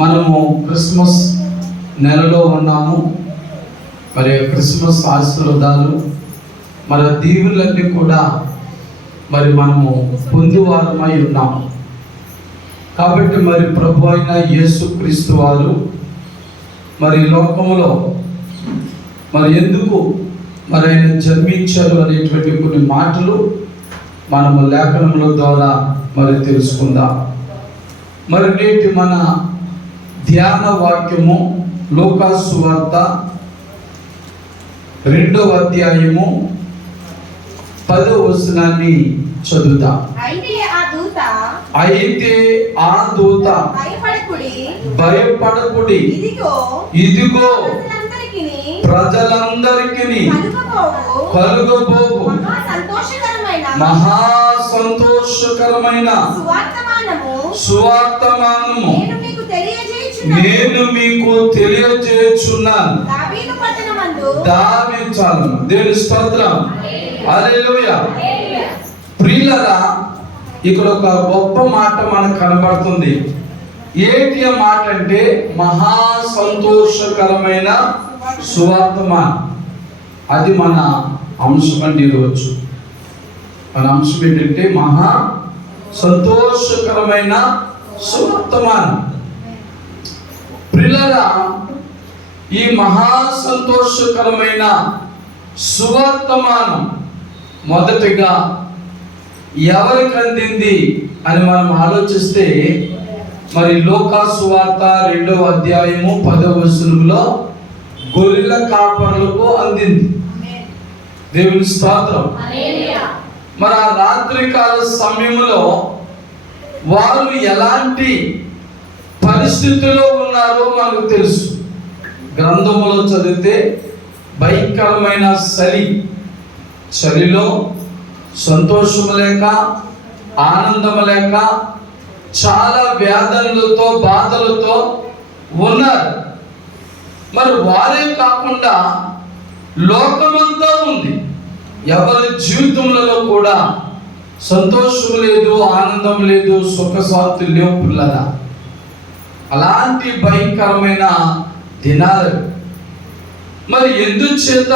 మనము క్రిస్మస్ నెలలో ఉన్నాము. మరి క్రిస్మస్ ఆశీర్వాదాలు మరి దీవులన్నీ కూడా మరి మనము పొందువారమై ఉన్నాము. కాబట్టి మరి ప్రభు అయిన యేసుక్రీస్తు వారు మరి లోకంలో మరి ఎందుకు మరి ఆయన జన్మించారు అనేటువంటి కొన్ని మాటలు మనము లేఖనముల ద్వారా మరి తెలుసుకుందాం. మరి నేటి మన ధ్యాన వాక్యము లూకా సువార్త 2వ అధ్యాయము 10వ వచనాన్ని చదువుతాం. అయితే ఆ దూత భయపడకుడి, ఇదిగో ప్రజలందరికీ కలుగబోవు మహా సంతోషకరమైన సువార్తమానము నేను మీకు తెలియజేయుచున్నాను. చాలు. దేవుని స్తోత్రం. హల్లెలూయా. ప్రియులారా, ఇక్కడ ఒక గొప్ప మాట మనకు కనబడుతుంది. ఏంటి ఆ మాట అంటే మహా సంతోషకరమైన సువార్తమానం. అది మన అంశం అండి. ఈరోజు మన అంశం ఏంటంటే మహా సంతోషకరమైన సువార్తమానం. ప్రియులారా, ఈ మహా సంతోషకరమైన సువార్తమానం మొదటిగా ఎవరికి అందింది అని మనం ఆలోచిస్తే మరి లూకా సువార్త 2వ అధ్యాయము 10వ వచనంలో గొర్రెల కాపరులకు అందింది. దేవుని స్తోత్రం. మరి ఆ రాత్రికాల సమయంలో వారు ఎలాంటి పరిస్థితుల్లో ఉన్నారో మనకు తెలుసు. గ్రంథములో చదివితే భయంకరమైన చలిలో సంతోషము లేక ఆనందము లేక చాలా వేదనలతో బాధలతో ఉన్నారు. మరి వారే కాకుండా లోకమంతా ఉంది. ఎవరి జీవితంలో కూడా సంతోషం లేదు, ఆనందం లేదు, సుఖశాంతి లేవు. పిల్లరా, అలాంటి భయంకరమైన దినాలు. మరి ఎందుచేత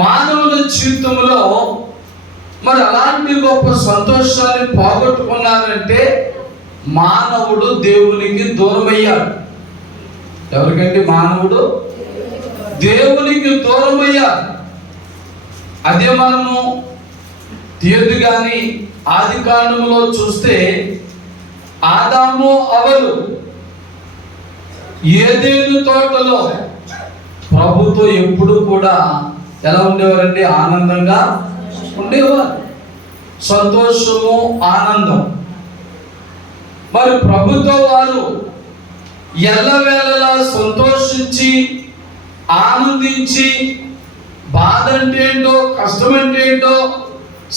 మానవుల జీవితంలో మరి అలాంటి గొప్ప సంతోషాన్ని పోగొట్టుకున్నారంటే మానవుడు దేవునికి దూరమయ్యాడు. ఎవరికంటే మానవుడు దేవునికి దూరమయ్యాడు. అదే మనము తీయదు కానీ ఆది కాండములో చూస్తే ఆదాము అవలు ఏదేను తోటలో ప్రభుతో ఎప్పుడు కూడా ఎలా ఉండేవారండి? ఆనందంగా ఉండేవారు. సంతోషము, ఆనందం. మరి ప్రభుతో వారు ఎల్లవేళలా సంతోషించి ఆనందించి బాధ అంటే ఏంటో, కష్టం అంటే ఏంటో,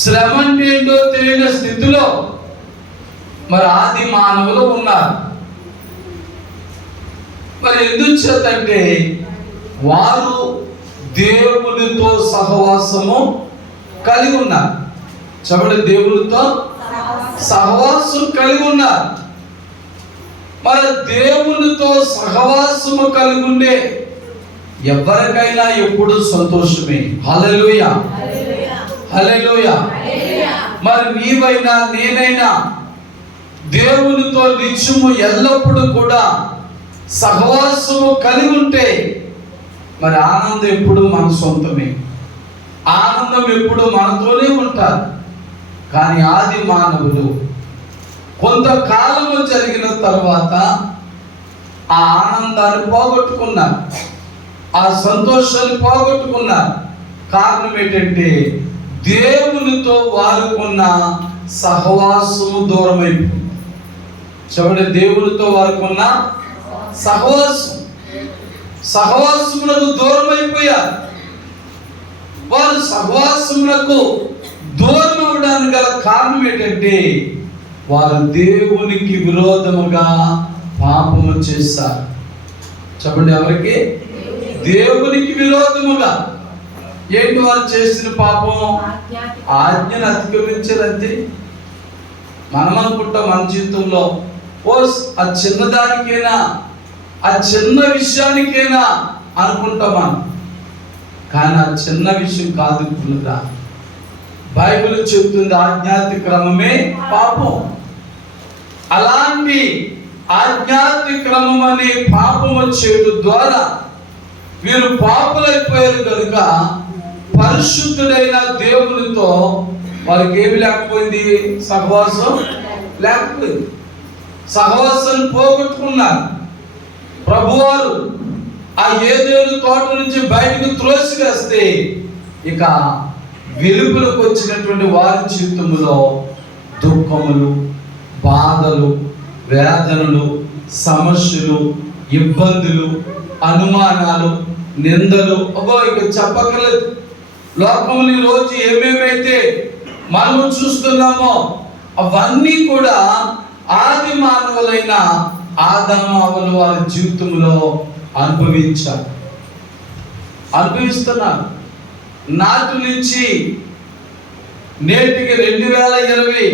శ్రమ అంటే ఏంటో తెలియని స్థితిలో మరి ఆది మానవులు ఉన్నారు. మరి ఎందుకు చేతంటే వారు దేవునితో సహవాసము కలిగి ఉన్నారు. చెప్పండి, దేవునితో సహవాసం కలిగి ఉన్నారు. మరి దేవునితో సహవాసము కలిగి ఉండే ఎవరికైనా ఎప్పుడు సంతోషమే. హల్లెలూయా, హల్లెలూయా. మరి నీవైనా నేనైనా దేవునితో నిత్యము ఎల్లప్పుడూ కూడా సహవాసము కలిగి ఉంటే మరి ఆనందం ఎప్పుడు మన సొంతమే, ఆనందం ఎప్పుడు మనతోనే ఉంటారు. కానీ ఆది మానవులు కొంతకాలము జరిగిన తర్వాత ఆ ఆనందాన్ని పోగొట్టుకున్నారు, ఆ సంతోషాన్ని పోగొట్టుకున్నారు. కారణం ఏంటంటే దేవునితో వారుకున్న సహవాసము దూరమైపోయింది. చూడండి, దేవునితో వారుకున్న సహవాసములకు దూరం అయిపోయారు. వారు సహవాసములకు దూరం అవడానికి గల కారణం ఏంటంటే వారు దేవునికి విరోధముగా పాపము చేశారు. చెప్పండి, ఎవరికి? దేవునికి విరోధముగా. ఏంటి వారు చేసిన పాపం? ఆజ్ఞను అతిక్రమించారంతే. మనం అనుకుంటాం మన జీవితంలో ఆ చిన్నదానికైనా, ఆ చిన్న విషయానికైనా అనుకుంటామా? కానీ ఆ చిన్న విషయం కాదు పిల్లరా. బైబిల్ చెబుతుంది ఆజ్ఞాతిక్రమమే పాపం. అలాంటి ఆజ్ఞాతిక్రమం అనే పాపము చేయడం ద్వారా వీరు పాపులైపోయారు కనుక పరిశుద్ధుడైన దేవునితో వారికి ఏమి లేకపోయింది? సహవాసం లేకపోయింది. సహవాసాన్ని పోగొట్టుకున్నారు. ప్రభువారు ఆ ఏదేను తోట నుంచి బయటకు త్రోసివేస్తే ఇక వెలుగులకు వచ్చినటువంటి వారి జీవితంలో దుఃఖములు, బాధలు, వేదనలు, సమస్యలు, ఇబ్బందులు, అనుమానాలు, నిందలు, ఇక చెప్పక్కర్లేదు. లోకంలో ఈ రోజు ఏమేమైతే మనము చూస్తున్నామో అవన్నీ కూడా ఆది మానవులైన ఆదాము అవ్వలు వారి జీవితంలో అనుభవిస్తున్నారు. నాటి నుంచి నేటికి 2024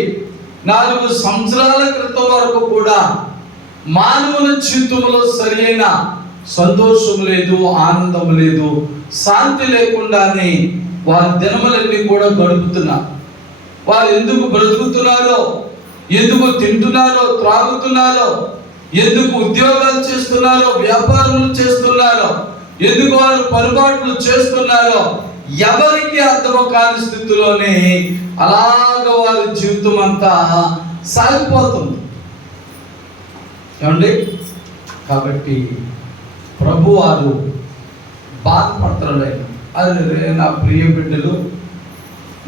సంవత్సరాల క్రితం వరకు కూడా మానవుల జీవితంలో సరైన సంతోషం లేదు, ఆనందం లేదు, శాంతి లేకుండానే వారి దినములన్నీ కూడా గడుపుతున్నారు. వారు ఎందుకు బ్రతుకుతున్నారో, ఎందుకు తింటున్నారో, త్రాగుతున్నారో, ఎందుకు ఉద్యోగాలు చేస్తున్నారో, వ్యాపారాలు చేస్తున్నారో, ఎందుకు వారు పరుబాట్లు చేస్తున్నారో ఎవరికి అర్థం కాని స్థితిలోనే అలాగ వారి జీవితం అంతా సాగిపోతుంది. ఏమండి? కాబట్టి ప్రభువారు బాధపడుతున్నాడు. అదే నా ప్రియ బిడ్డలు,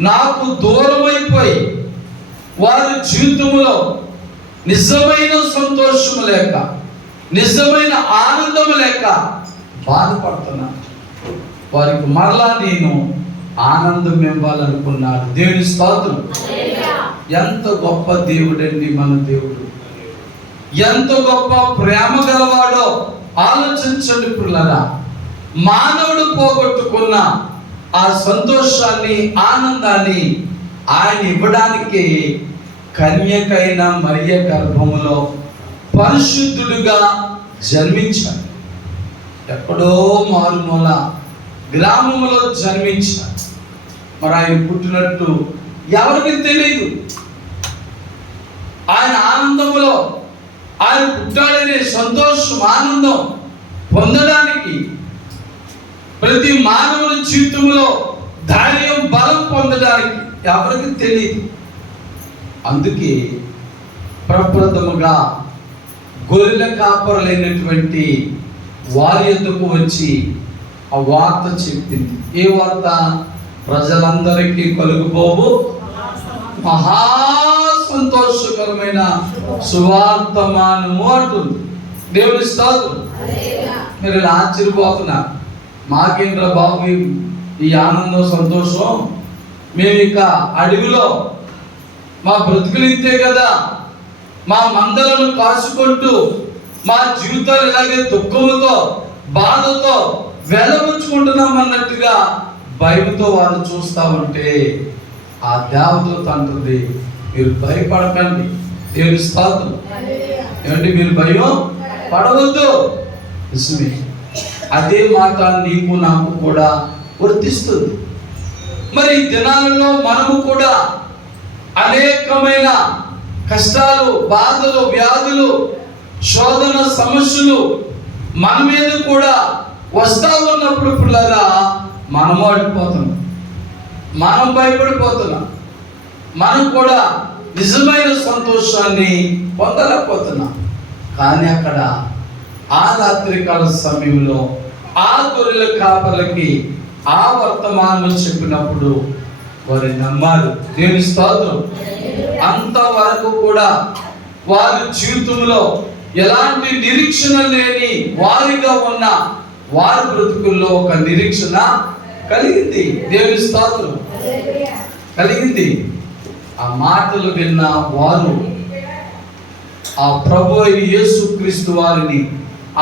నాకు దూరమైపోయి వారి జీవితంలో నిజమైన సంతోషం లేక, నిజమైన ఆనందం లేక బాధపడుతున్నాను. వారికి మరలా నేను ఆనందం ఇవ్వాలనుకున్నాను. దేవుని స్తోత్రం. ఎంత గొప్ప దేవుడండి మన దేవుడు, ఎంత గొప్ప ప్రేమ గలవాడో ఆలోచించండి పిల్లరా. మానవుడు పోగొట్టుకున్న ఆ సంతోషాన్ని, ఆనందాన్ని ఆయన ఇవ్వడానికి కన్యకైన మరియ గర్భములో పరిశుద్ధుడుగా జన్మించాడు. ఎక్కడో మారుమూల గ్రామంలో జన్మించాడు. మరి ఆయన పుట్టినట్టు ఎవరికి తెలియదు. ఆయన ఆనందంలో, ఆయన పుట్టాడనే సంతోషం, ఆనందం పొందడానికి ప్రతి మానవుని జీవితంలో ధైర్యం, బలం పొందడానికి ఎవరికి తెలియదు. అందుకే ప్రప్రథముగా గొర్రెల కాపరులైనటువంటి వారి యొద్దకు వచ్చి ఆ వార్త చెప్పింది. ఏ వార్త? ప్రజలందరికీ కలుగుబోవు మహా సంతోషకరమైన సువార్తమానము అంటుంది. దేవుని స్తోత్రం. మీరు ఇలా ఆశ్చర్యపోతున్నారు. మాకేంట్రా బాబు ఈ ఆనందం, సంతోషం? మేము ఇక అడవిలో మా బ్రతుకులు ఇంతే కదా, మా మందలను కాచుకుంటూ మా జీవితాలు ఇలాగే దుఃఖముతో, బాధతో వెలబుచ్చుకుంటున్నాం అన్నట్టుగా భయంతో వారు చూస్తూ ఉంటే ఆ దేవదూత అంటుంది, మీరు భయపడకండి. దేవుని స్తోత్రం. ఏమంటే మీరు భయం పడవద్దు. నిజమే, అదే మాట నీకు నాకు కూడా వర్తిస్తుంది. మరి ఈ దినాలలో మనము కూడా అనేకమైన కష్టాలు, బాధలు, వ్యాధులు, శోధన, సమస్యలు మన మీద కూడా వస్తా ఉన్నప్పుడు పిల్లరా మనం ఆడిపోతున్నాం, మనం భయపడిపోతున్నాం, మనం కూడా నిజమైన సంతోషాన్ని పొందలేకపోతున్నాం. కానీ అక్కడ ఆ రాత్రికాల సమయంలో ఆ గొర్రెల కాపర్లకి ఆ వర్తమానం చెప్పినప్పుడు వారు నమ్మారు. దేవుని స్తోత్రం. అంతవరకు కూడా వారి జీవితంలో ఎలాంటి నిరీక్షణ లేని వారిగా ఉన్న వారి బ్రతుకుల్లో ఒక నిరీక్షణ కలిగింది. దేవుని స్తోత్రం. కలిగింది. ఆ మాటలు విన్న వారు ఆ ప్రభు అయిన యేసుక్రీస్తు వారిని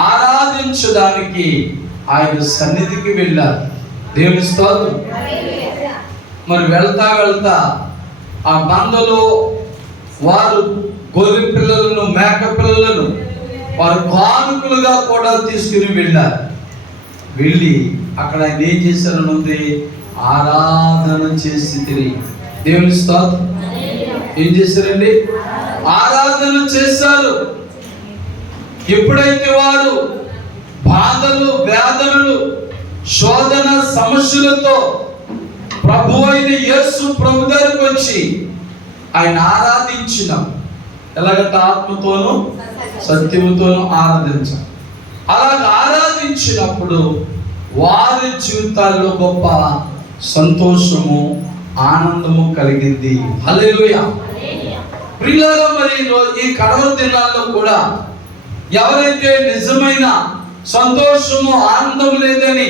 ఆరాధించడానికి ఆయన సన్నిధికి వెళ్ళారు. దేవుని స్తోత్రం. మరి వెళ్తా వెళ్తా ఆ మందలో వారు గొర్రె పిల్లలను, మేక పిల్లలను వారు కానుకలుగా కూడా తీసుకుని వెళ్ళారు. వెళ్ళి అక్కడ ఆయన ఏం చేశారని ఉంది, ఆరాధన చేసి తిరిగి దేవుని స్తోత్రం. ఏం చేశారండి? ఆరాధన చేశారు. ఎప్పుడైతే వారు బాధలు, వేదనలు, శోధన, సమస్యలతో ప్రభు అయిన యేసు ప్రభు దగ్గరికి వచ్చి ఆయన ఆరాధించినాం. ఎలాగంటే ఆత్మతోనూ సత్యముతోనూ ఆరాధించాం. అలాగ ఆరాధించినప్పుడు వారి జీవితాల్లో గొప్ప సంతోషము, ఆనందము కలిగింది. హల్లెలూయా. ప్రియులారా, మరి ఈ కడవరి దినాల్లో కూడా ఎవరైతే నిజమైన సంతోషము, ఆనందం లేదని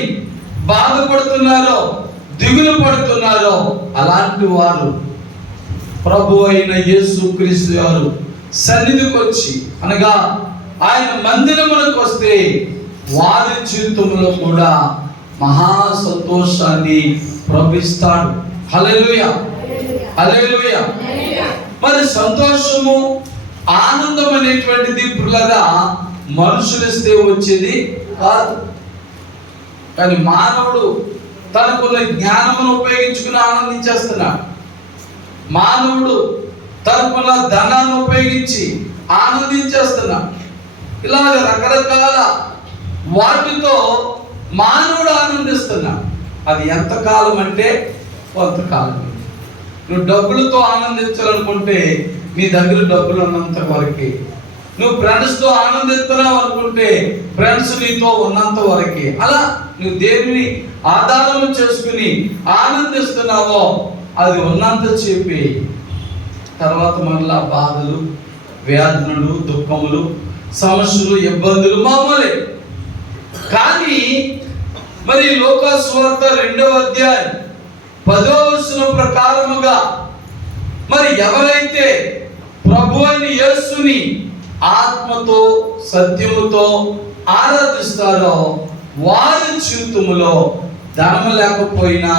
బాధపడుతున్నారో, దిగులు పడుతున్నారో, అలాంటి వారు ప్రభు అయిన యేసుక్రీస్తు వారు సన్నిధికి వచ్చి, అనగా ఆయన మందిరములకు వస్తే వారి జీవితంలో కూడా మహా సంతోషాన్ని ప్రవహిస్తాడు. హల్లెలూయా, హల్లెలూయా. మరి సంతోషము, ఆనందం అనేటువంటిది పిల్లగా మనుషులిస్తే వచ్చేది కాదు. కానీ మానవుడు తనకున్న జ్ఞానమును ఉపయోగించుకుని ఆనందించేస్తున్నాడు. మానవుడు తనకున్న ధనాన్ని ఉపయోగించి ఆనందించేస్తున్నాడు. ఇలాగ రకరకాల వాటితో మానవుడు ఆనందిస్తున్నాడు. అది ఎంతకాలం అంటే కొంతకాలం. నువ్వు డబ్బులతో ఆనందించాలనుకుంటే నీ దగ్గర డబ్బులు ఉన్నంత వరకే. నువ్వు ఫ్రెండ్స్తో ఆనందిస్తున్నావు అనుకుంటే ఫ్రెండ్స్ నీతో ఉన్నంత వరకే. అలా నువ్వు దేనిని ఆధారం చేసుకుని ఆనందిస్తున్నావో అది ఉన్నంత చెప్పి తర్వాత మళ్ళా బాధలు, వేదనలు, దుఃఖములు, సమస్యలు, ఇబ్బందులు మామూలే. కానీ మరి లూకాసు సువార్త 2వ అధ్యాయం 10వ వచనం ప్రకారముగా మరి ఎవరైతే ప్రభు అయిన యేసుని ఆత్మతో, సత్యముతో ఆరాధిస్తారో వారి జీవితంలో ధనము లేకపోయినా,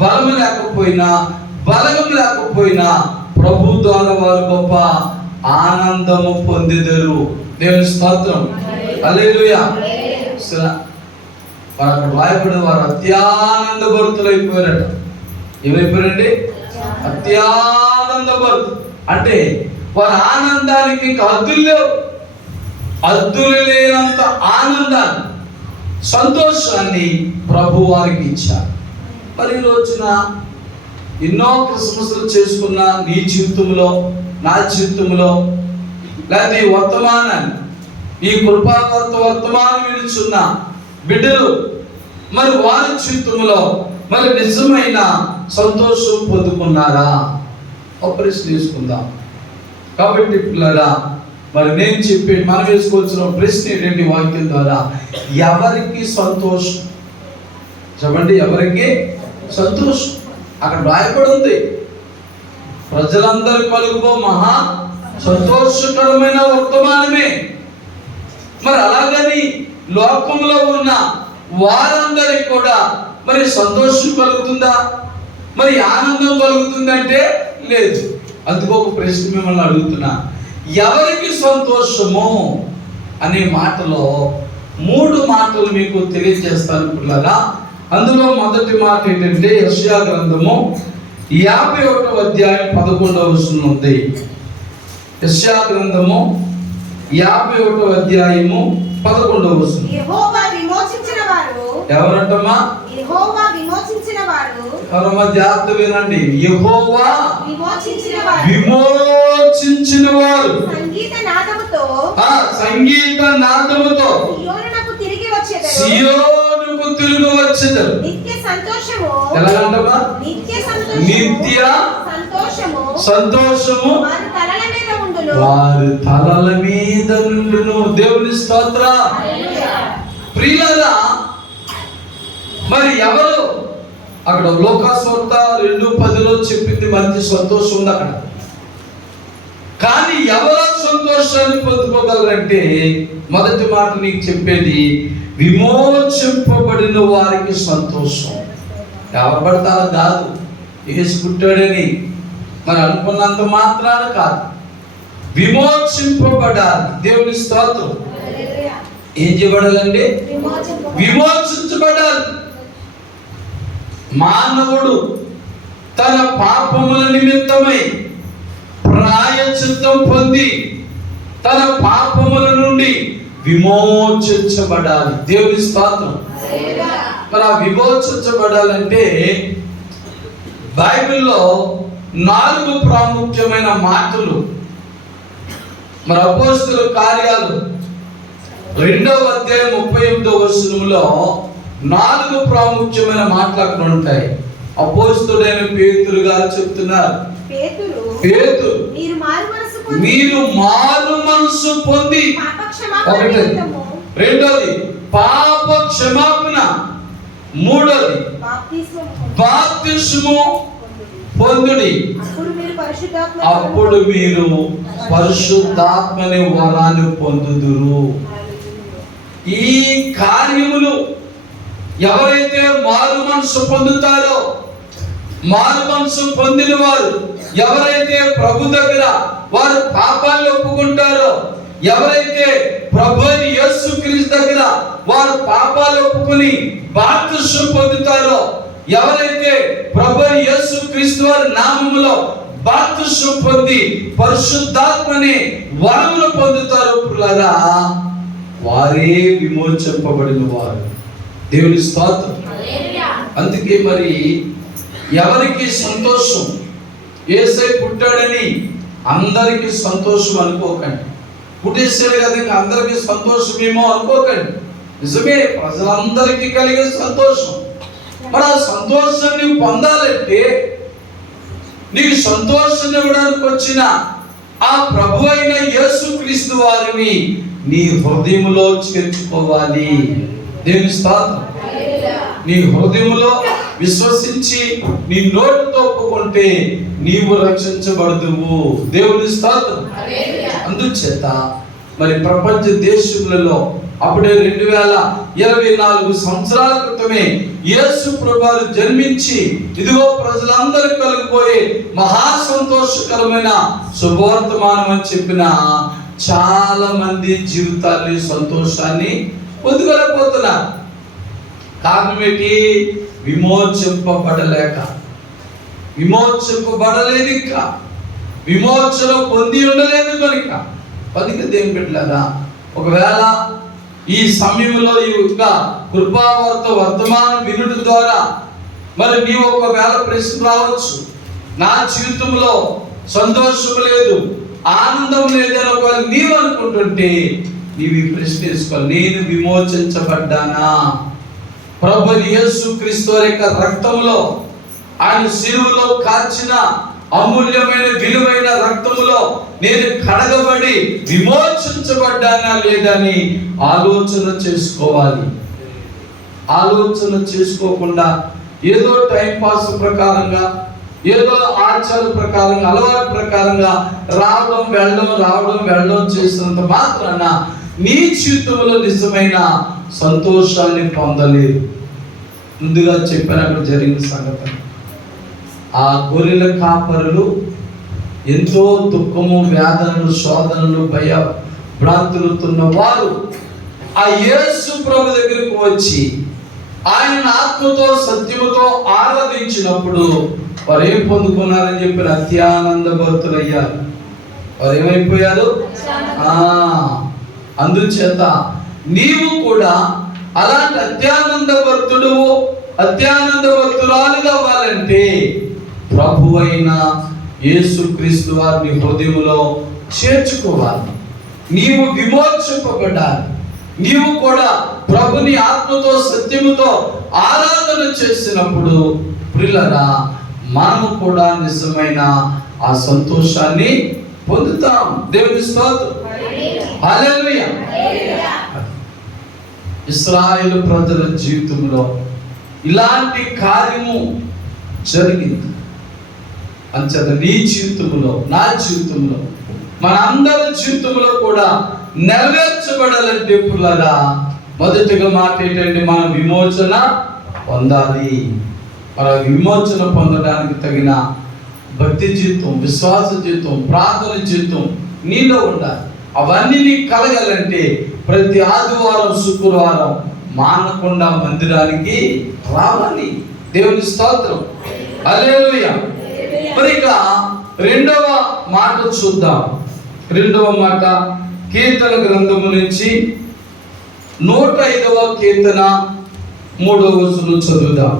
బలము లేకపోయినా, బలగం లేకపోయినా ప్రభు ద్వారా వారు గొప్ప ఆనందము పొందెదరు. దేవుని స్తోత్రం. హల్లెలూయా. వారు అక్కడ రాయబడిన వారు అత్యానంద భరితులు అయిపోయారట. ఏమైపోయారండి? అత్యానంద భరితులు. అంటే వారి ఆనందానికి ఇంకా హద్దులు లేవు. హద్దులు లేనంత ఆనందాన్ని, సంతోషాన్ని ప్రభు వారికి ఇచ్చారు. మరి ఈ రోజున ఎన్నో క్రిస్మస్లు చేసుకున్న నీ జీవితంలో, నా జీవితంలో, లేదా ఈ వర్తమానాన్ని, ఈ కృపావర్త వర్తమానం వినుచున్న బిడ్డలు మరి వారి జీవితంలో మరి నిజమైన సంతోషం పొందుకున్నారా? ఒక ప్రశ్న తీసుకుందాం. కాబట్టి పిల్లరా, మరి నేను చెప్పే మనం వేసుకోవాల్సిన ప్రశ్న ఏంటంటే వాక్యం ద్వారా ఎవరికి సంతోషం? చెప్పండి, ఎవరికి సంతోషం? అక్కడ రాయబడి ఉంది, ప్రజలందరూ కలుగుబో మహా సంతోషకరమైన వర్తమానమే. మరి అలాగని లోకంలో ఉన్న వారందరికి కూడా మరి సంతోషం కలుగుతుందా? మరి ఆనందం కలుగుతుందంటే లేదు. అందుకు ఒక ప్రశ్న మిమ్మల్ని అడుగుతున్నా, ఎవరికి సంతోషము అనే మాటలో 3 మాటలు మీకు తెలియజేస్తాను పిల్లరా. అందులో మొదటి మాట ఏంటంటే యెషయా గ్రంథము 51వ అధ్యాయం 11వ వచనం ఉంది. యెషయా గ్రంథము 51వ అధ్యాయము 11వ వచనం. యెహోవా విమోచించిన వారు ఎవరంటమ్మా? యెహోవా విమోచించిన వారు. ఎవరమ్మా? జాగ్రత్త వినండి. యెహోవా విమోచించిన వారు, విమోచించిన వారు సంగీత నాదముతో, సంగీత నాదముతో సియోనునకు తిరిగి వచ్చెదరు. సియోనుకు తిరిగి వచ్చెదరు. నిత్య సంతోషము. ఎలాగంటమ్మా? నిత్య సంతోషము. నిత్య సంతోషము. సంతోషము వారి తలల మీద ఉండును. వారి తలల మీద నుండును. దేవుని స్తోత్రం. ప్రియులారా, మరి ఎవరు అక్కడ లూకాసు సువార్త 2:10లో చెప్పింది మంచి సంతోషం ఉంది అక్కడ. కానీ ఎవరు సంతోషాన్ని పొందుకోగలరంటే మొదటి మాట నీకు చెప్పేది విమోచింపబడిన వారికి సంతోషం. ఎవరు పడతారో కాదు, యేసు పుట్టాడని మరి అనుకున్నంత మాత్రాన కాదు. విమోచింపబడాలి. దేవుని స్తోత్రం. ఏం చేయబడాలండి? విమోచించబడాలి. మానవుడు తన పాపముల నిమిత్తమై ప్రాయశ్చిత్తం పొంది తన పాపముల నుండి విమోచించబడాలి. దేవుని స్తోత్రం. మరి ఆ విమోచించబడాలంటే బైబిల్లో 4 ప్రాముఖ్యమైన మాటలు మరి అపోస్తలుల కార్యాలు 2వ అధ్యాయం 38వ వచనంలో 4 ప్రాముఖ్యమైన మాటలు అక్కడ ఉంటాయి. అపోస్తలుడైన పేతురు గారు చెప్తున్నారు, పేతురు మీరు మారు మనసు పొంది, ఒకటి, రెండోది పాప క్షమాపణ, మూడోది బాప్తిస్మము పొందుడి, అప్పుడు మీరు పరిశుద్ధాత్మని వరాన్ని పొందుదురు. ఈ కార్యములు ఎవరైతే మారు మనసు పొందుతారో, మారు మనసు పొందిన వారు ఎవరైతే ప్రభు దగ్గర వారు పాపాలను ఒప్పుకుంటారో, ఎవరైతే ప్రభు యేసుక్రీస్తు దగ్గర వారు పాపాలు ఒప్పుకొని బాప్తిస్మం పొందుతారో, ఎవరైతే ప్రభు యేసుక్రీస్తు వారి నామములో బాప్తిస్మం పొంది పరిశుద్ధాత్మని వరమును పొందుతారో పిల్లరా, వారే విమోచింపబడిన వారు. దేవుని స్తోత్రం. అందుకే మరి ఎవరికి సంతోషం? యేసయ్య పుట్టాడని అందరికీ సంతోషం అనుకోకండి. పుట్టేసాడు కదా ఇంకా అందరికీ సంతోషమేమో అనుకోకండి. నిజమే, ప్రజలందరికీ కలిగే సంతోషం. మరి ఆ సంతోషాన్ని పొందాలంటే నీకు సంతోషం ఇవ్వడానికి వచ్చిన ఆ ప్రభు అయిన యేసుక్రీస్తు వారిని నీ హృదయంలో చేర్చుకోవాలి. దేవుని స్తోత్రం. నీ హృదయంలో విశ్వసించి నీ నోటితో ఒప్పుకుంటే నీవు రక్షించబడదువు. దేవుని స్తోత్రం. అందుచేత మరి ప్రపంచ దేశములలో అప్పుడే 2024 సంవత్సరాల క్రితమే యేసు ప్రభువు జన్మించి ఇదిగో ప్రజలందరూ కలిగిపోయే మహా సంతోషకరమైన శుభవర్తమానం అని చెప్పిన చాలా మంది జీవితాన్ని సంతోషాన్ని పొందుకోలేకపోతున్నారు. కారణం ఏంటి? విమోచింపబడలేక, విమోచింపబడలేదు, ఇంకా విమోచన పొంది ఉండలేదు కనుక. పదికి దేని పెట్టలేదా? ఒకవేళ ఈ సమయంలో ఈ యొక్క కృపావార్త వర్తమానం వినుట ద్వారా మరి నీవు ఒకవేళ ప్రశ్న రావచ్చు, నా జీవితంలో సంతోషం లేదు, ఆనందం లేదని ఒకవేళ నీవు అనుకుంటుంటే నీవు ఈ ప్రశ్న వేసుకోవాలి, నేను విమోచించబడ్డానా? ప్రభు యేసుక్రీస్తు వారి యొక్క రక్తంలో, ఆయన శిలువలో కార్చిన అమూల్యమైన విలువైన రక్తములో నేను కడగబడి విమోచించబడ్డానా లేదని ఆలోచన చేసుకోవాలి. ఆలోచన చేసుకోకుండా ఏదో టైం పాస్ ప్రకారంగా, ఏదో ఆచార ప్రకారంగా, అలవాటు ప్రకారంగా రావడం వెళ్ళడం చేసినంత మాత్రాన నీ జీవితంలో నిజమైన సంతోషాన్ని పొందలేదు. ముందుగా చెప్పాను అక్కడ జరిగిన సంగతి. ఆ గొర్రెల కాపరులు ఎంతో దుఃఖము, వేదనలు, శోధనలు, భయ భ్రాంతులుతున్న వారు ఆ యేసు ప్రభు దగ్గరకు వచ్చి ఆయన ఆత్మతో సత్యముతో ఆరాధించినప్పుడు వారు ఏం పొందుకున్నారని చెప్పి అత్యానంద భక్తులయ్యారు. వారు ఏమైపోయారు? అందుచేత నీవు కూడా అలాంటి అత్యానంద భక్తుడు, అత్యానంద భక్తురాలుగా అవ్వాలంటే ప్రభు అయిన యేసుక్రీస్తు వారిని హృదయంలో చేర్చుకోవాలి. నీవు విమోచింపబడాలి. నీవు కూడా ప్రభుని ఆత్మతో సత్యముతో ఆరాధన చేసినప్పుడు ప్రియులారా మనము కూడా నిజమైన ఆ సంతోషాన్ని పొందుతాం. దేవుని స్తోత్రం. హల్లెలూయా. ఇశ్రాయేలు ప్రజల జీవితంలో ఇలాంటి కార్యము జరిగింది. అంచేత నీ జీవితంలో, నా జీవితంలో, మన అందరి జీవితంలో కూడా నెరవేర్చబడాలంటే పుల్లరా మొదటిగా మాట ఏంటంటే మనం విమోచన పొందాలి. మన విమోచన పొందడానికి తగిన భక్తి జీవితం, విశ్వాస జీవితం, ప్రార్థన జీవితం నీలో ఉండాలి. అవన్నీ నీకు కలగాలంటే ప్రతి ఆదివారం శుక్రవారం మానకుండా మందిరానికి రావాలి. దేవుని స్తోత్రం, హల్లెలూయా. మరి ఇక రెండవ మాట చూద్దాం. రెండవ మాట కీర్తన గ్రంథము నుంచి 105వ కీర్తన 3వ వచనం చదువుదాం.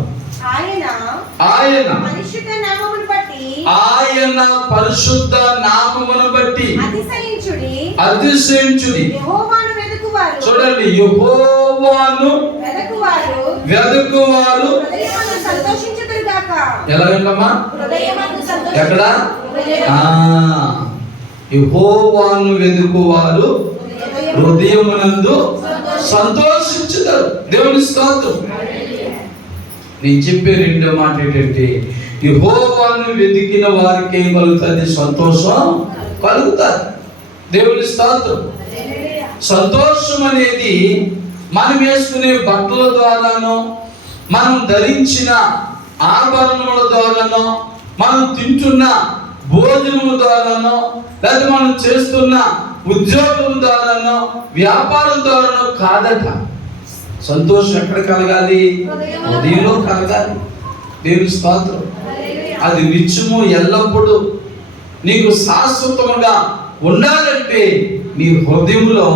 ఆయన పరిశుద్ధ నామమును బట్టి ఆయన పరిశుద్ధ నామమును బట్టి అతిశయించుడి. యెహోవాను వెదుకువారు, చూడండి, యెహోవాను వెదుకువారు హృదయమందు సంతోషించుదురు గాక. ఎలాగంటమ్మా? హృదయమందు సంతోషించుదురు. ఎక్కడ? యెహోవాను వెదుకువారు హృదయమునందు సంతోషించుతారు. దేవుని స్తోత్రం. నేను చెప్పే రెండో మాట ఏంటంటే, యెహోవాను వెతికిన వారికి ఏం కలుగుతుంది? సంతోషం కలుగుతుంది. దేవుని స్తోత్రం. సంతోషం అనేది మనం వేసుకునే బట్టల ద్వారానో, మనం ధరించిన ఆభరణముల ద్వారానో, మనం తింటున్న భోజనముల ద్వారానో, లేదా మనం చేస్తున్న ఉద్యోగం ద్వారానో, వ్యాపారం ద్వారానో కాదట. సంతోషం ఎక్కడ కలగాలి? హృదయంలో కలగాలి. దేవుని స్తోత్రం. అది నిత్యము ఎల్లప్పుడూ నీకు శాశ్వతముగా ఉండాలంటే నీ హృదయంలో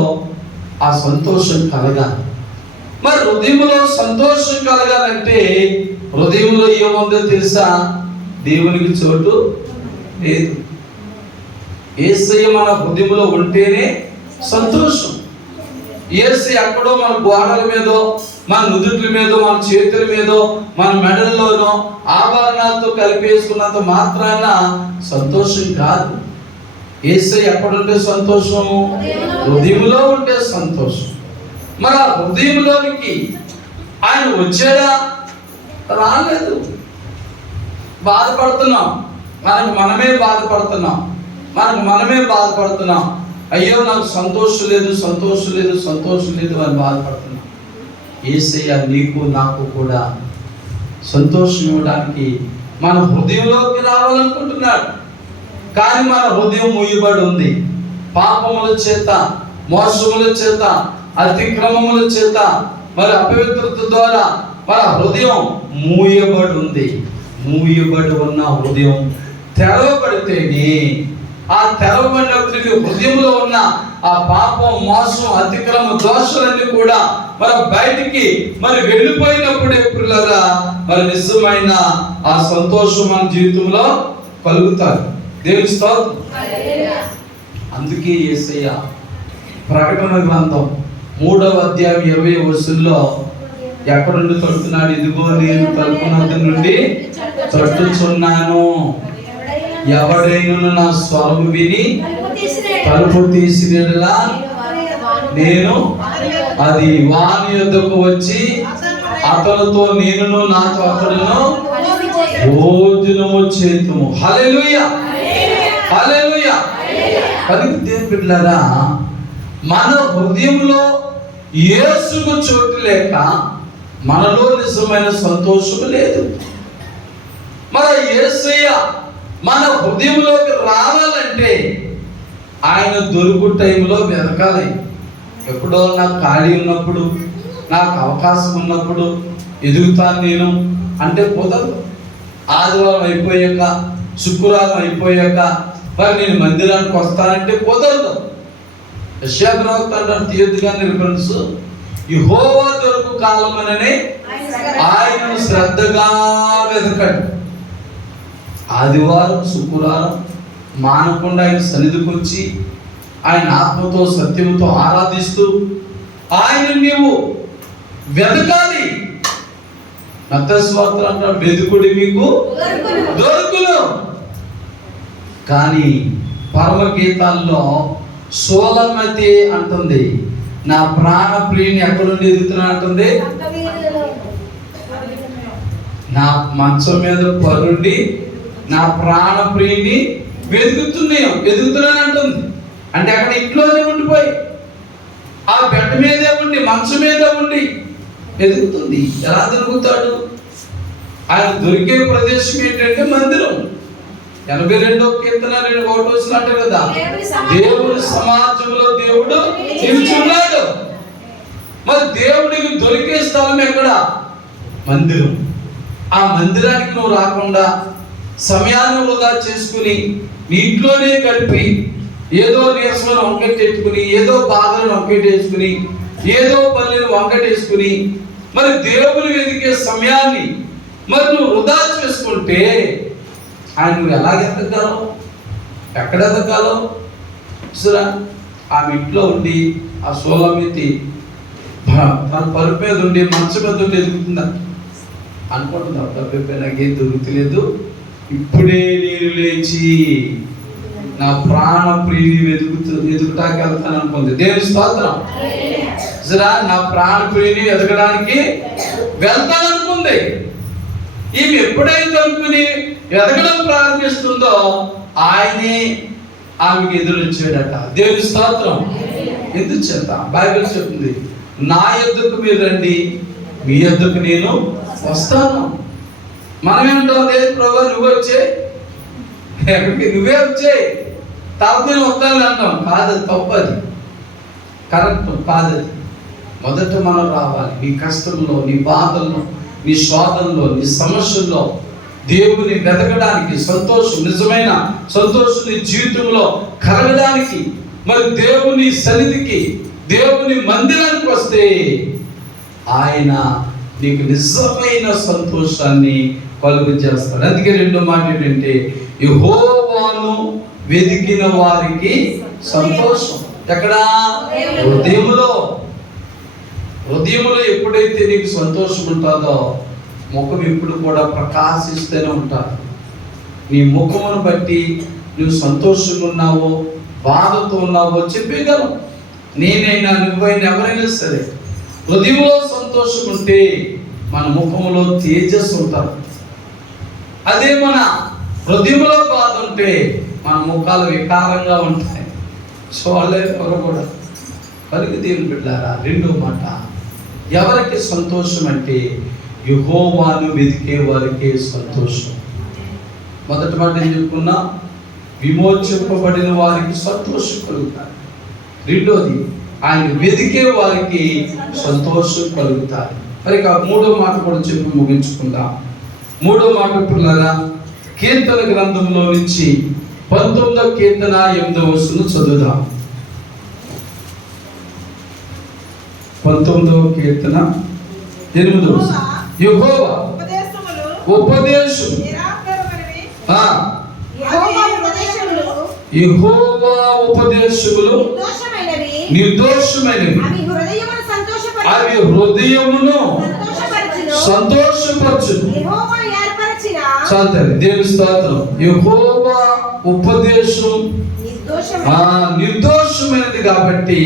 ఆ సంతోషం కలగాలి. మరి హృదయంలో సంతోషం కలగాలంటే హృదయంలో ఏముందో తెలుసా? దేవునికి చోటు లేదు. యేసయ్య మన హృదయంలో ఉంటేనే సంతోషం. యేసయ్య ఎక్కడో మన గోడల మీదో, మన నుదుట్ల మీదో, మన చేతుల మీదో, మన మెడల్లోనో ఆభరణాలతో కలిపేసుకున్నంత మాత్రాన సంతోషం కాదు. యేసయ్య ఎక్కడుంటే సంతోషము? హృదయంలో ఉంటే సంతోషం. మరి ఆ హృదయంలోనికి ఆయన వచ్చాడా? రాలేదు. బాధపడుతున్నాం, మనమే బాధపడుతున్నాం, మనమే బాధపడుతున్నాం. అయ్యో నాకు సంతోషం లేదు, సంతోషం లేదు, సంతోషం లేదు అని బాధపడుతున్నాం. యేసయ్య నీకు నాకు కూడా సంతోషం ఇవ్వడానికి మన హృదయంలోకి రావాలనుకుంటున్నాడు. కానీ మన హృదయం మూయబడి ఉంది. పాపముల చేత, మోసముల చేత, అతిక్రమముల చేత, మరి అపవిత్రత ద్వారా మన హృదయం మూయబడి ఉంది. మూయబడి ఉన్న హృదయం తెరవబడితేనే, ఆ తెరవబడినప్పుడు హృదయంలో ఉన్న ఆ పాపం, మోసం, అతిక్రమ దోషాలన్నీ కూడా మరి బయటికి మరి వెళ్ళిపోయినప్పుడే పిల్లరా మరి నిజమైన ఆ సంతోషం మన జీవితంలో కలుగుతారు. దేవుని స్తోత్రం. అందుకే యేసయ్య ప్రకటన గ్రంథం 3వ అధ్యాయం 20వ వచనంలో ఎక్కడ నుండి తడుతున్నాడు? ఇదిగో నేను తలుపునొద్ద నుండి తట్టుచున్నాను, ఎవడైనా నా స్వరము విని తలుపు తీసినలా నేను అది వాని యొద్దకు వచ్చి అతనితో నేనును నాతో అతడును భోజనము చేతుము. హల్లెలూయా, హల్లెలూయా. పలికి దేవుని బిడ్డలారా, మన హృదయంలో యేసుకు చోటు లేక మనలో నిజమైన సంతోషం లేదు. మరి యేసయ్య మన హృదయంలోకి రావాలంటే ఆయన దొరుకు టైంలో వెతకాలి. ఎప్పుడో నాకు ఖాళీ ఉన్నప్పుడు, నాకు అవకాశం ఉన్నప్పుడు ఎదుగుతాను నేను అంటే కుదరదు. ఆదివారం అయిపోయాక, శుక్రవారం అయిపోయాక మరి నేను మందిరానికి వస్తానంటే కుదరదు. యెషయా ప్రవక్త అంటాడు, తీయొద్దు కానీ రిఫరెన్స్, యెహోవా దొరుకు కాలమననే ఆయనను శ్రద్ధగా వెతకండి. ఆదివారం, శుక్రవారం మానకుండా ఆయన సన్నిధికి వచ్చి ఆయన ఆత్మతో, సత్యంతో ఆరాధిస్తూ ఆయన నీవు వెతకాలి. మత్తయి అంటాడు, వెతుకుడి మీకు దొరుకును. కానీ పరమగీతాల్లో సోలమతి అంటుంది, నా ప్రాణ ప్రియుని ఎక్కడుండి ఎదుగుతున్నా అంటుంది. మంచం మీద పరుండి నా ప్రాణ ప్రియుని ఎదుగుతున్నాను అంటుంది. అంటే అక్కడ ఇంట్లోనే ఉండిపోయి ఆ బెడ్ మీదే ఉండి మంచం మీద ఉండి ఎదుగుతుంది. ఎలా దొరుకుతాడు? ఆయన దొరికే ప్రదేశం ఏంటంటే మందిరం. 82వ కీర్తన 1 అంటారు కదా, దేవుని సమాజంలో దేవుడు నిలుచున్నాడు. మరి దేవుడికి దొరికే స్థలం ఎక్కడ? మందిరం. ఆ మందిరానికి నువ్వు రాకుండా సమయాన్ని వృధా చేసుకుని ఇంట్లోనే గడిపి ఏదో నీరసమైన వంకటెట్టుకుని, ఏదో బాధలను వంకటేసుకుని, ఏదో పనులను వంకటేసుకుని మరి దేవుని వెతికే సమయాన్ని మరి నువ్వు వృధా చేసుకుంటే ఆయన నువ్వు ఎలాగ ఎదగలవు? ఎక్కడ ఎదగలవు? చూసారా, ఆమె ఇంట్లో ఉండి ఆ సోలమితి తన పరుపు మీద ఉండి మంచం మీద ఉండి ఎదుగుతుందా అనుకుంటున్నావు? తప్పిపోయి నాకేం దొరుకుతలేదు, ఇప్పుడే నేను లేచి నా ప్రాణ ప్రియుని ఎదుగుటానికి వెళ్తాను అనుకుంది. దేవుని స్తోత్రం. చూసారా, నా ప్రాణ ప్రియుని ఎదగడానికి వెళ్తాను అనుకుంది. ఈమె ఎప్పుడైతే అనుకుని ఎదగడం ప్రారంభిస్తుందో ఆయనే ఆమెకి ఎదురొచ్చాడట. దేవుని స్తోత్రం. ఎందుకు చేత బైబిల్ చెప్తుంది, నా యొద్దకు మీరు రండి, మీ యొద్దకు నేను వస్తాను. మనమేంటాం, లేదు ప్రభు నువ్వు వచ్చే, నువ్వే వచ్చే, తర్వాత నేను వస్తాను అంటాం. కాదు, తప్పది, కరెక్ట్ కాదది. మొదట మనం రావాలి. నీ కష్టంలో, నీ బాధల్లో, నీ శోధనలో, నీ సమస్యల్లో దేవుని వెతకడానికి, సంతోషం, నిజమైన సంతోషం నీ జీవితంలో కలగడానికి, మరి దేవుని సన్నిధికి, దేవుని మందిరానికి వస్తే ఆయన నీకు నిజమైన సంతోషాన్ని కలుగు చేస్తాడు. అందుకే రెండో మాట ఏంటంటే, యెహోవాను వెతికిన వారికి సంతోషం. ఎక్కడ? హృదయములో. హృదయములో ఎప్పుడైతే నీకు సంతోషం ఉంటుందో ముఖం ఎప్పుడు కూడా ప్రకాశిస్తూనే ఉంటాడు. నీ ముఖమును బట్టి నువ్వు సంతోషంగా ఉన్నావో బాధతో ఉన్నావో చెప్పగలవు. నేనైనా, నువ్వైనా, ఎవరైనా సరే హృదయంలో సంతోషం ఉంటే మన ముఖంలో తేజస్సు ఉంటారు. అదే మన హృదయంలో బాధ ఉంటే మన ముఖాలు వికారంగా ఉంటాయి. చూడలేదు ఎవరు కూడా. కలిగి దేవుని బిడ్డలారా, రెండో మాట, ఎవరికి సంతోషం అంటే యెహోవాను వెతికే వారికి సంతోషం. మొదటి మాట ఏం చెప్పుకున్నా? విమోచింపబడిన వారికి సంతోషం కలుగుతారు. రెండోది, ఆయన వెతికే వారికి సంతోషం కలుగుతారు. మరి మూడో మాట కూడా చెప్పి ముగించుకుందాం. మూడో మాట పిల్లరా, కీర్తన గ్రంథంలో నుంచి 19వ కీర్తన 8వ వచనం చదువుదాం. 19వ కీర్తన 8వ వచనం. యెహోవా ఉపదేశం, యెహోవా ఉపదేశములు నిర్దోషమైనవి, అవి హృదయమును సంతోషపరచును. చాలు, దేవుని స్తోత్రం. యెహోవా ఉపదేశం నిర్దోషమైనది కాబట్టి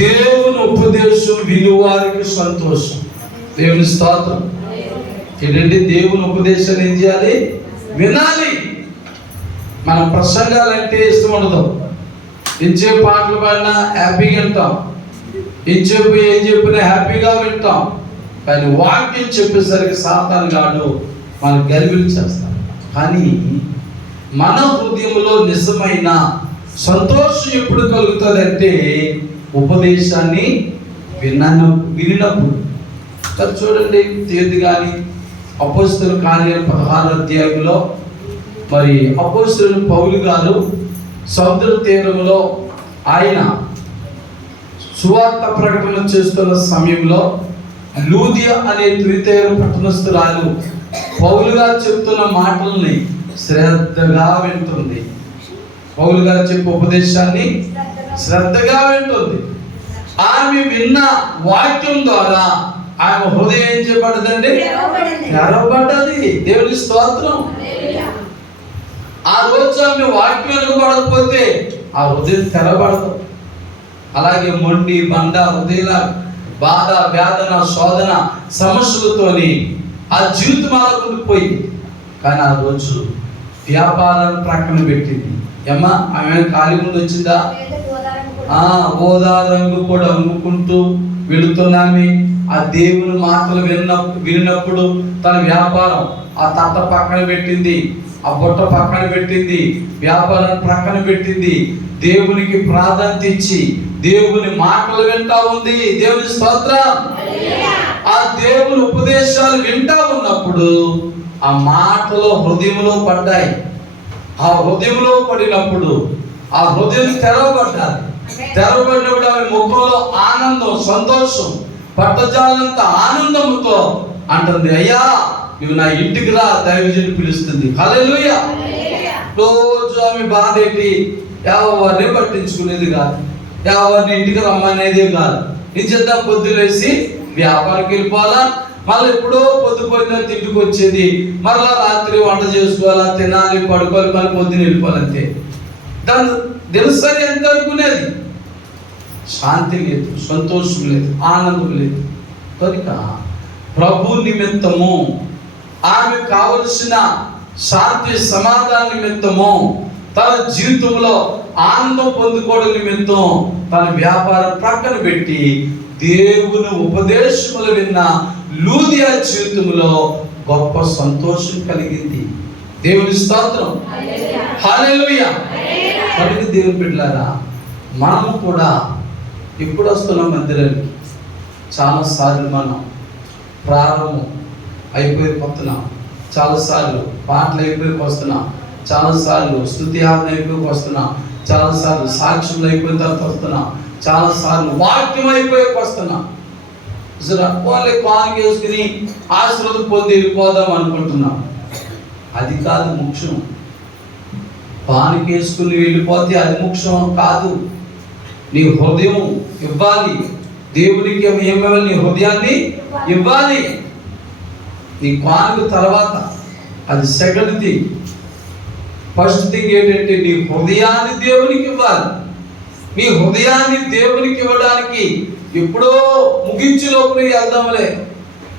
దేవుని ఉపదేశం వినువారికి సంతోషం. దేవుని స్తోత్రం. ఏంటంటే దేవుని ఉపదేశాన్ని ఏం చేయాలి? వినాలి. మనం ప్రసంగాలంటే ఇష్టం ఉండదు. ఎంచేపు పాటలు పాడినా హ్యాపీగా వింటాం, ఎంచేపు ఏం చెప్పినా హ్యాపీగా వింటాం. కానీ వాక్యం చెప్పేసరికి సాతాను గాడు మన గర్విలు చేస్తాం. కానీ మన హృదయంలో నిజమైన సంతోషం ఎప్పుడు కలుగుతుంది అంటే ఉపదేశాన్ని వినినప్పుడు. చూడండి, తేదీ కానీ అపోస్తలుల కార్యాలు 16వ అధ్యాయంలో మరి అపోస్తలుడు పౌలు గారు సముద్ర తీరంలో ఆయన సువార్త ప్రకటన చేస్తున్న సమయంలో లూదియా అనే తురితేర పట్టణస్థురాలు పౌలు గారు చెప్తున్న మాటల్ని శ్రద్ధగా వింటుంది. పౌలు గారు చెప్పే ఉపదేశాన్ని శ్రద్ధగా వింటుంది. ఆమె విన్న వాక్యం ద్వారా ఆమె హృదయం ఏం చేయబడ్డదండి? తెరవబడ్డది. దేవుని స్తోత్రం. ఆ రోజు ఆమె వాక్యం వినబడకపోతే ఆ హృదయం తెరబడదు. అలాగే మొండి బండ హృదయాల బాధ, వేదన, శోధన, సమస్యలతోని ఆ జీవితం అలా ఉండిపోయింది. కానీ ఆ రోజు వ్యాపారాన్ని ప్రక్కన పెట్టింది. ఏమ్మా, ఆమె ఖాళీ ముందు వచ్చిందా? ఓదారంగు కూడా అమ్ముకుంటూ వెళుతున్నామే. ఆ దేవుని మాటలు విన్నప్పుడు తన వ్యాపారం ఆ తట్ట పక్కన పెట్టింది. ఆ బుట్ట పక్కన పెట్టింది, వ్యాపారం పక్కన పెట్టింది, దేవునికి ప్రాధాన్యత ఇచ్చి దేవుని మాటలు వింటా ఉంది. దేవుని స్తోత్రం. ఆ దేవుని ఉపదేశాలు వింటా ఉన్నప్పుడు ఆ మాటలు హృదయంలో పడ్డాయి. ఆ హృదయంలో పడినప్పుడు ఆ హృదయం తెరవబడ్డాలి. తెరవబడినప్పుడు ఆమె ముఖంలో ఆనందం, సంతోషం, పట్టజాలంత ఆనందంతో అంటుంది, అయ్యా నువ్వు నా ఇంటికి రా, దైవజనుడు పిలుస్తుంది. హల్లెలూయా. రోజు ఆమె బాధ ఏంటి? ఎవరిని పట్టించుకునేది కాదు, ఎవరిని ఇంటికి రమ్మనేదే కాదు. నిజంత పొద్దులేసి వ్యాపారికి వెళ్ళిపోవాలా, మళ్ళీ ఎప్పుడో పొద్దుపోయిన ఇంటికి వచ్చేది, మళ్ళా రాత్రి వంట చేసుకోవాలా, తినాలి, పడుకోవాలి, మళ్ళీ పొద్దున వెళ్ళిపోవాలంతే. దాని దినసరి ఎంత అనుకునేది. శాంతి లేదు, సంతోషం లేదు, ఆనందం లేదు. కనుక ప్రభు నిమిత్తము ఆమె కావలసిన శాంతి సమాధాన నిమిత్తము తన జీవితంలో ఆనందం పొందుకోవడం నిమిత్తం తన వ్యాపారం ప్రక్కన పెట్టి దేవుని ఉపదేశములు విన్న లూదియా జీవితంలో గొప్ప సంతోషం కలిగింది. దేవుని స్తోత్రం. హల్లెలూయా. కనుక దేవుని బిడ్డలారా, మనము కూడా ఎప్పుడు వస్తున్నాం మందిరానికి? చాలాసార్లు మనం ప్రారంభం అయిపోయి వస్తున్నాం, చాలాసార్లు పాటలు అయిపోయి వస్తున్నాం, చాలాసార్లు స్తుతి ఆరాధన అయిపోయి వస్తున్నాం, చాలాసార్లు సాక్ష్యం అయిపోయిన తర్వాత వస్తున్నాం, చాలాసార్లు వాక్యం అయిపోయి వస్తున్నాం. వాళ్ళే కానుక వేసుకుని ఆశీర్వాదం పొంది వెళ్ళిపోదాం అనుకుంటున్నాం. అది కాదు ముఖ్యం. కానుక వేసుకుని వెళ్ళిపోతే అది ముఖ్యం కాదు. నీ హృదయం ఇవ్వాలి దేవునికి. ఏమివ్వాలి? నీ హృదయాన్ని ఇవ్వాలి. నీ కానుక తర్వాత అది సెకండ్ థింగ్. ఫస్ట్ థింగ్ ఏంటంటే నీ హృదయాన్ని దేవునికి ఇవ్వాలి. నీ హృదయాన్ని దేవునికి ఇవ్వడానికి ఎప్పుడో ముగించే లోపల వెళ్దాంలే,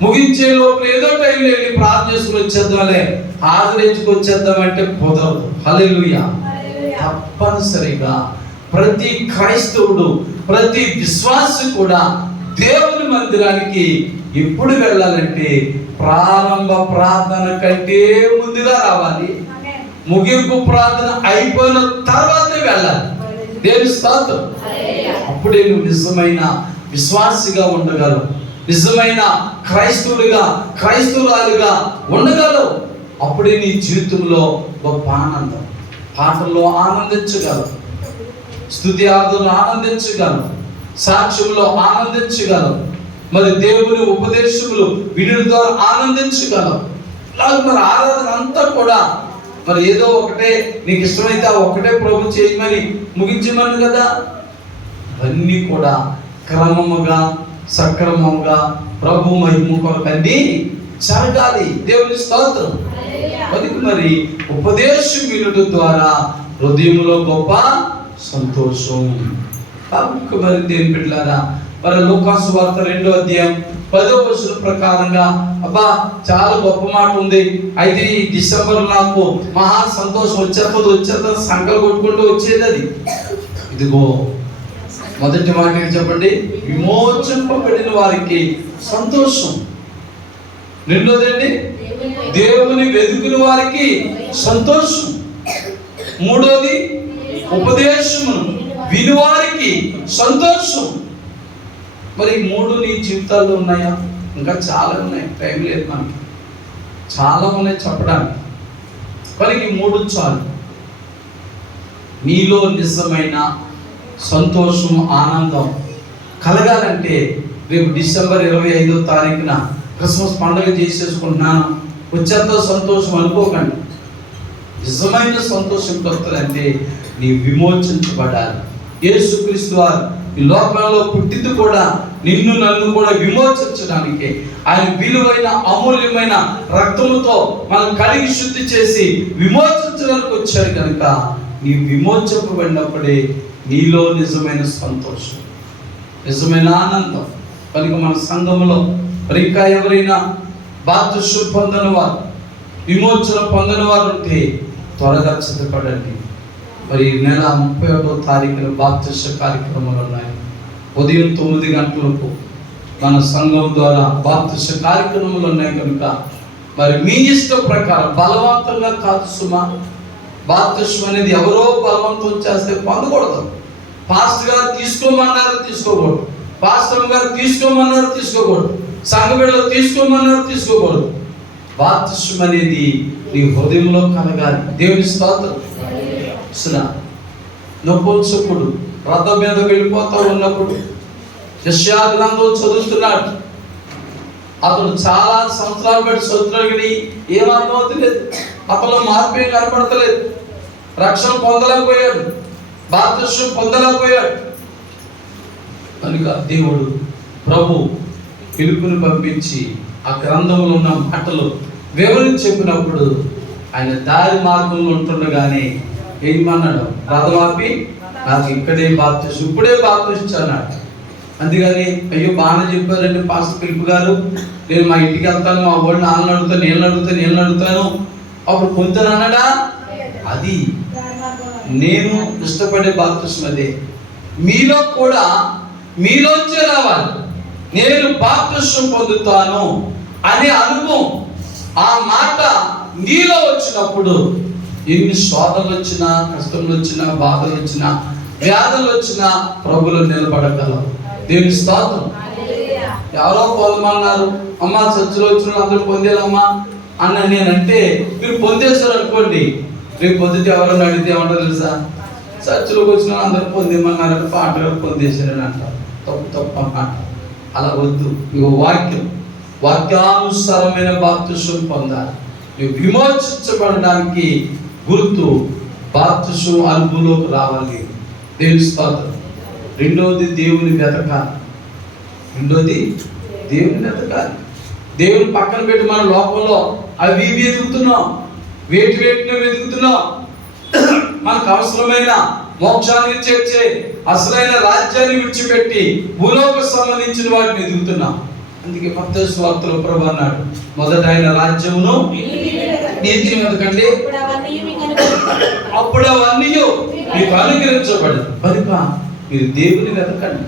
ముగించే లోపల ఏదో టైంలో వెళ్ళి ప్రార్థన చేసుకుని వచ్చేద్దాంలే, హాజరేంచుకు వచ్చేద్దామంటే కుదరదు. హల్లెలూయా. తప్పనిసరిగా ప్రతి క్రైస్తవుడు, ప్రతి విశ్వాసి కూడా దేవుని మందిరానికి ఎప్పుడు వెళ్ళాలంటే ప్రారంభ ప్రార్థన కంటే ముందుగా రావాలి, ముగింపు ప్రార్థన అయిపోయిన తర్వాతే వెళ్ళాలి. దేవుని స్తోత్రం. అప్పుడే నువ్వు నిజమైన విశ్వాసిగా ఉండగలవు, నిజమైన క్రైస్తవుడిగా, క్రైస్తవురాలుగా ఉండగలవు. అప్పుడే నీ జీవితంలో గొప్ప ఆనందం. పాటల్లో ఆనందించగలవు, స్తుతి ఆరాధనలో ఆనందించగలవు, సాక్ష్యంలో ఆనందించగలవు, మరి దేవుని ఉపదేశములు వినుల ద్వారా ఆనందించగలవు. మరి ఆరాధన అంతా కూడా మరి ఏదో ఒకటే నీకు ఇష్టమైతే ఒకటే ప్రభు చేయమని ముగించమని కదా. అవన్నీ కూడా క్రమముగా, సక్రమముగా ప్రభు మహిమ కొరకు అన్నీ జరగాలి. దేవుని స్తోత్రం. మరి ఉపదేశం వినుట ద్వారా హృదయంలో గొప్ప సంతోషం. మరి దేని బిడ్డలారా, మరి లూకాసు వార్త 2వ అధ్యాయం 10వ వచనం ప్రకారంగా అబ్బా చాలా గొప్ప మాట ఉంది. అయితే ఈ డిసెంబర్ నాకు మహా సంతోషం వచ్చేది సంకలు కొట్టుకుంటూ వచ్చేది. అది ఇదిగో మొదటి మాట చెప్పండి, విమోచింపబడిన వారికి సంతోషం. రెండోదండి, దేవుని వెతుకుని వారికి సంతోషం. మూడోది, ఉపదేశమును వినువారికి సంతోషం. మరి మూడు నీ జీవితాల్లో ఉన్నాయా? ఇంకా చాలా ఉన్నాయి, టైం లేదు మనకి, చాలా ఉన్నాయి చెప్పడానికి. కానీ మూడు చాలు. నీలో నిజమైన సంతోషం, ఆనందం కలగాలంటే రేపు డిసెంబర్ 25వ తారీఖున క్రిస్మస్ పండుగ చేసేసుకుంటున్నాను వచ్చేంత సంతోషం అనుకోకండి. నిజమైన సంతోషం దొరకాలంటే నీ విమోచించబడాలి. యేసుక్రీస్తు వారు ఈ లోకంలో పుట్టింది కూడా నిన్ను నన్ను కూడా విమోచించడానికి. ఆయన విలువైన అమూల్యమైన రక్తముతో మనం కడిగి శుద్ధి చేసి విమోచించడానికి వచ్చాడు. కనుక నీ విమోచింపబడినప్పుడే నీలో నిజమైన సంతోషం, నిజమైన ఆనందం. కనుక మన సంఘంలో మరి ఇంకా ఎవరైనా బాప్తిస్మం పొందని వారు, విమోచన పొందని వారు ఉంటే త్వరగా సిద్ధపడండి. మరి ఈ నెల 31వ తారీఖున బాప్తిస్మ కార్యక్రమాలు ఉన్నాయి. ఉదయం 9 గంటలకు మన సంఘం ద్వారా బాప్తిస్మ కార్యక్రమాలు ఉన్నాయి. కనుక మరి మీ ఇష్ట ప్రకారం బలవంతంగా కాదు సుమా. బాప్తిస్మం అనేది ఎవరో బలవంతం చేస్తే పొందకూడదు. పాస్టర్ గారు తీసుకోమన్నారు తీసుకోకూడదు, పాస్టర్ గారు తీసుకోమన్నారు తీసుకోకూడదు, సంఘ బిడ్డలు తీసుకోమన్నారు తీసుకోకూడదు. బాప్తిస్మం అనేది నీ హృదయంలో కలగాలి. దేవుని స్తోత్రం. నపుంసకుడు రథం మీద వెళ్ళిపోతూ ఉన్నప్పుడు యెషయా గ్రంథం చదువుతున్నాడు. అతను చాలా సంవత్సరాలు బట్టి చదువుతున్నాడు, ఏం అర్థం అవుతలేదు, అతను మార్పు ఏం కనపడతలేదు, రక్షణ పొందలేకపోయాడు, బాప్తిస్మం పొందలేకపోయాడు. కనుక దేవుడు ప్రభు పిలుపుని పంపించి ఆ గ్రంథంలో ఉన్న మాటలు వివరించి చెప్పినప్పుడు ఆయన దారి మార్గంలో ఉంటుండగానే ఏమన్నాడు, రథం ఆపి నాకు ఇక్కడే బాప్తిస్మం, ఇప్పుడే బాప్తిస్మం అన్నాడు. అందుకని అయ్యో బాగానే చెప్పారండి పాస్టర్ పిలుపు గారు, నేను మా ఇంటికి వెళ్తాను, మా వాళ్ళని వాళ్ళని అడుగుతాను, నేను అడుగుతాను, అప్పుడు పొందుతాను అన్నాడా? అది నేను ఇష్టపడే బాప్తిస్మం అదే. మీలో కూడా మీలోంచే రావాలి, నేను బాప్తిస్మం పొందుతాను అనే అనుభవం. ఆ మాట నీలో వచ్చినప్పుడు ఎన్ని శోధనలు వచ్చినా, కష్టములు వచ్చినా, బాధలు వచ్చినా, వ్యాధులు వచ్చినా ప్రభువులో నిలబడగలవు. దేవుని స్తోత్రం. ఎవరో పొందమన్నారు, అమ్మ చర్చిలో వచ్చిన అందరూ పొందేలమ్మా అన్న నేనంటే మీరు పొందేశారు అనుకోండి, రేపు పొద్దుట ఎవరన్నా అడిగితే ఏమంటారు తెలుసా, చర్చిలోకి వచ్చిన అందరూ పొందేమన్నారంటే పాటలు పొందేశారని అంటారు. తప్పు అన్నమాట. అలా వద్దు. ఇక వాక్యానుసారమైన బాప్తిస్మం పొందాలి. నువ్వు విమోచించబడడానికి గుర్తు బాప్తిస్మం అనుభవంలోకి రావాలి. దేవుని స్తోత్రం. రెండోది దేవుని వెతకాలి. దేవుని పక్కన పెట్టి మన లోకంలో అవి వెతుకుతున్నాం, వేటిని వెతుకుతున్నాం. మనకు అవసరమైన మోక్షాన్ని చేర్చే అసలైన రాజ్యాన్ని విడిచిపెట్టి భూలోక సంబంధించిన వాటిని ఎదుగుతున్నాం. అందుకే మత్తయి సువార్తలో ప్రభు అన్నాడు, మొదట ఆయన రాజ్యమును నీతిని వెతకండి, అప్పుడు అవన్నీ మీకు అనుగ్రహించబడదు. కనుక మీరు దేవుని వెతకండి,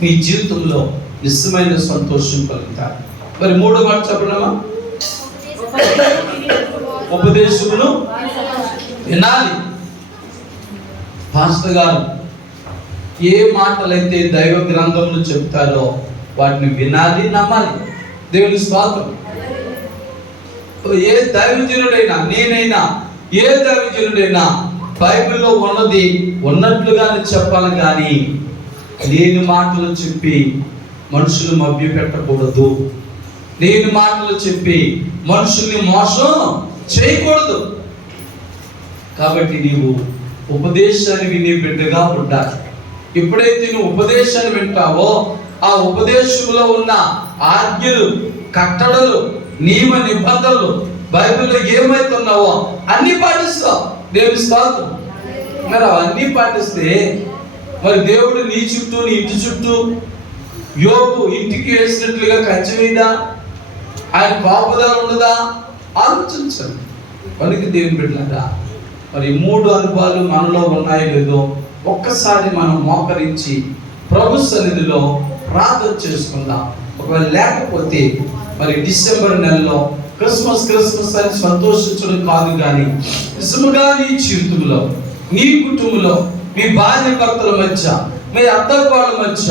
మీ జీవితంలో నిజమైన సంతోషం కలుగుతారు. మరి మూడో మాట చెప్పడమా, ఉపదేశమును వినాలి. పాస్టర్ గారు ఏ మాటలైతే దైవ గ్రంథంలో చెప్తారో వాటిని వినాలి, నమ్మాలి. దేవుని స్తోత్రం. ఏ దైవజనుడైనా, నేనైనా ఏ దైవజనుడైనా బైబిల్లో ఉన్నది ఉన్నట్లుగానే చెప్పాలి, కానీ లేని మాటలు చెప్పి మనుషులు మభ్య పెట్టకూడదు. లేని మాటలు చెప్పి మనుషుల్ని మోసం చేయకూడదు. కాబట్టి నీవు ఉపదేశాన్ని విని బిడ్డగా ఉండాలి. ఎప్పుడైతే నువ్వు ఉపదేశాన్ని వింటావో ఆ ఉపదేశంలో ఉన్న ఆజ్ఞలు, కట్టడలు, నియమ నిబంధనలు బైబిల్లో ఏమైతున్నావో అన్ని పాటిస్తావు. దేవుని స్తోత్రం. మరి అవన్నీ పాటిస్తే మరి దేవుడు నీ చుట్టూ, నీ ఇంటి చుట్టూ యోగు ఇంటికి వేసినట్లుగా కంచె వేయదా? ఆయన కాపుదల ఉండదా? ఆలోచించండి. పనికి దేవుని బిడ్డలారా, మరి మూడు అనుభవాలు మనలో ఉన్నాయో లేదో ఒక్కసారి మనం మోకరించి ప్రభు సన్నిధిలో ప్రార్థన చేసుకుందాం. ఒకవేళ లేకపోతే మరి డిసెంబర్ నెలలో క్రిస్మస్ అని సంతోషించడం కాదు, కానీ నిజముగా నీ జీవితంలో, నీ కుటుంబంలో, మీ భార్య భర్తల మధ్య, మీ అత్తకోళ్ళ మధ్య,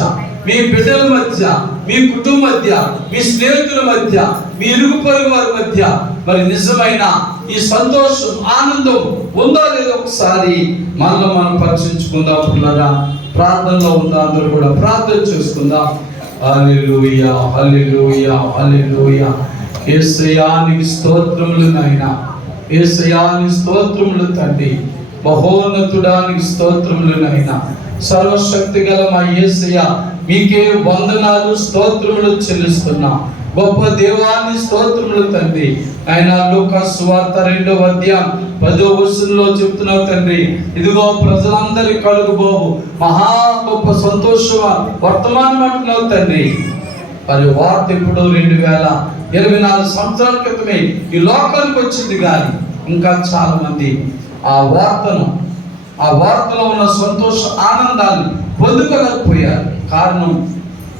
మీ బిడ్డల మధ్య, మీ కుటుంబం మధ్య, మీ స్నేహితుల మధ్య, మీ ఇరుగు పొరుగు వారి మధ్య మరి నిజమైన ఈ సంతోషం, ఆనందం ఉందో లేదో ఒకసారి మనలో మనం పరిశీలించుకుందాం. పిల్లరా, ప్రార్థనలో ఉందా? అందరూ కూడా ప్రార్థన చేసుకుందాం. హల్లెలూయా, హల్లెలూయా, హల్లెలూయా. యేసయ్యా నీకు స్తోత్రములు నాయనా, యేసయ్యా నీ స్తోత్రములు తండ్రి, మహోన్నతుడా నీకు స్తోత్రములు నాయనా, సర్వశక్తి గల మా యేసయ్యా మీకే వందనాలు, స్తోత్రములు చెల్లిస్తున్నా. గొప్ప దేవాన్ని స్తోత్రములు తండ్రి. ఆయన లూకా సువార్త 2వ అధ్యాయం 10వ వచనంలో చెప్తున్నావు తండ్రి, ఇదిగో ప్రజలందరి కలుగుబోవు మహా గొప్ప సంతోష వర్తమానం అంటున్నావు తండ్రి. మరి వార్త ఇప్పుడు 2024 సంవత్సరాల క్రితమే ఈ లోకానికి వచ్చింది, కానీ ఇంకా చాలా మంది ఆ వార్తలో ఉన్న సంతోష ఆనందాన్ని పొందుకోలేకపోయారు. కారణం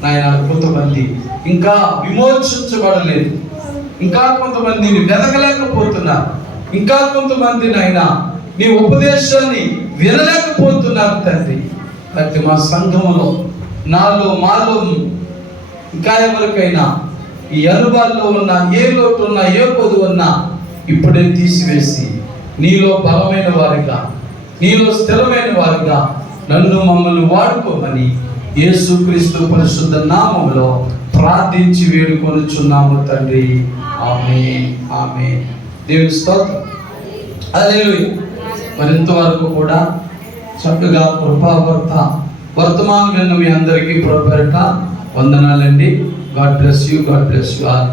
నాయన కొంతమంది ఇంకా విమోచించబడలేదు. ఇంకా కొంతమందిని వెతకలేకపోతున్నారు, ఇంకా కొంతమందిని అయినా నీ ఉపదేశాన్ని వినలేకపోతున్నారు తండ్రి. కాబట్టి మా సంఘంలో నాలో మాలో ఇంకా ఎవరికైనా ఈ అనుభవాల్లో ఉన్న ఏ లోటు ఉన్నా ఏ కొద్దు ఉన్నా ఇప్పుడే తీసివేసి నీలో బలమైన వారిగా, నీలో స్థిరమైన వారిగా నన్ను మమ్మల్ని వాడుకోమని యేసుక్రీస్తు పరిశుద్ధ నామములో ప్రార్థించి వేడుకొనుచున్నాము తండ్రి. ఆమేన్, ఆమేన్. దేవుని స్తోత్రం. హల్లెలూయా. మరింతవరకు కూడా చక్కగా కృపావర్త వర్తమానం విన్న మీ అందరికీ ప్రభుపేరట వందనాలండి. God bless you, God bless you all.